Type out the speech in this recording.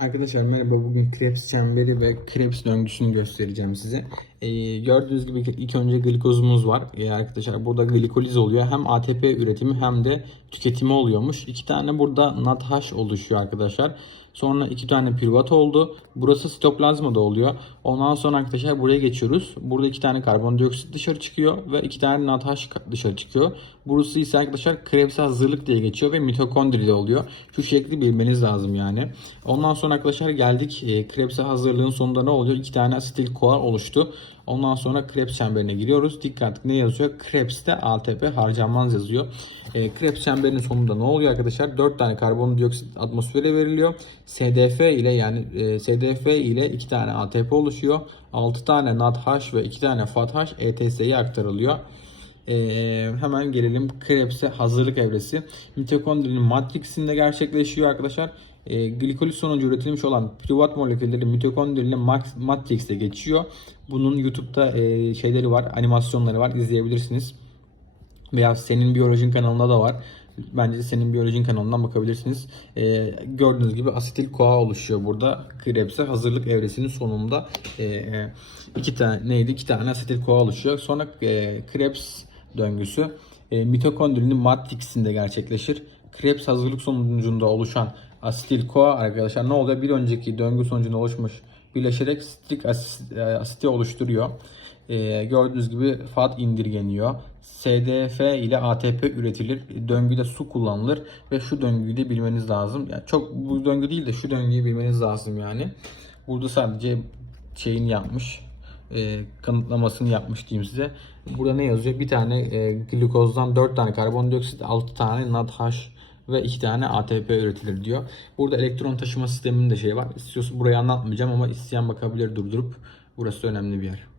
Arkadaşlar merhaba bugün Krebs çemberi ve Krebs döngüsünü göstereceğim size. Ee, gördüğünüz gibi ilk önce glikozumuz var. Ee, arkadaşlar burada glikoliz oluyor. Hem ATP üretimi hem de tüketimi oluyormuş. İki tane burada NADH oluşuyor arkadaşlar. Sonra iki tane pürvat oldu. Burası sitoplazma da oluyor. Ondan sonra arkadaşlar buraya geçiyoruz. Burada iki tane karbondioksit dışarı çıkıyor ve iki tane NADH dışarı çıkıyor. Burası ise arkadaşlar Krebs'e hazırlık diye geçiyor ve mitokondride oluyor. Şu şekli bilmeniz lazım yani. Ondan sonra arkadaşlar geldik e, Krebs'e hazırlığın sonunda ne oluyor? İki tane asetil koa oluştu. Ondan sonra Krebs çemberine giriyoruz. Dikkat ne yazıyor? Krebs'te ATP harcanmaz yazıyor. E, Krebs çemberinin sonunda ne oluyor arkadaşlar? 4 tane karbondioksit atmosfere veriliyor. SDF ile yani e, SDF ile 2 tane ATP oluşuyor. 6 tane NADH ve 2 tane FADH ETS'ye aktarılıyor. Ee, hemen gelelim Krebs'e hazırlık evresi. Mitokondrinin matriksinde gerçekleşiyor arkadaşlar. Ee, glikoliz sonucu üretilmiş olan privat molekülleri mitokondrinin max- matrix'e geçiyor. Bunun YouTube'da e, şeyleri var, animasyonları var, izleyebilirsiniz. Veya senin biyolojin kanalında da var. Bence senin biyolojin kanalından bakabilirsiniz. Ee, gördüğünüz gibi asetil koa oluşuyor burada. Krebs'e hazırlık evresinin sonunda e, iki tane neydi? İki tane asetil koa oluşuyor. Sonra e, Krebs döngüsü e, mitokondrinin matriksinde gerçekleşir. Krebs hazırlık sonucunda oluşan asetil koa arkadaşlar ne oluyor? Bir önceki döngü sonucunda oluşmuş birleşerek strik asit, e, oluşturuyor. Ee, gördüğünüz gibi FAD indirgeniyor. SDF ile ATP üretilir. Döngüde su kullanılır ve şu döngüyü de bilmeniz lazım. Yani çok bu döngü değil de şu döngüyü bilmeniz lazım yani. Burada sadece şeyini yapmış. E, kanıtlamasını yapmış diyeyim size. Burada ne yazıyor? Bir tane e, glukozdan 4 tane karbondioksit, 6 tane NADH ve 2 tane ATP üretilir diyor. Burada elektron taşıma sisteminin de şey var. İstiyorsa burayı anlatmayacağım ama isteyen bakabilir durdurup. Burası önemli bir yer.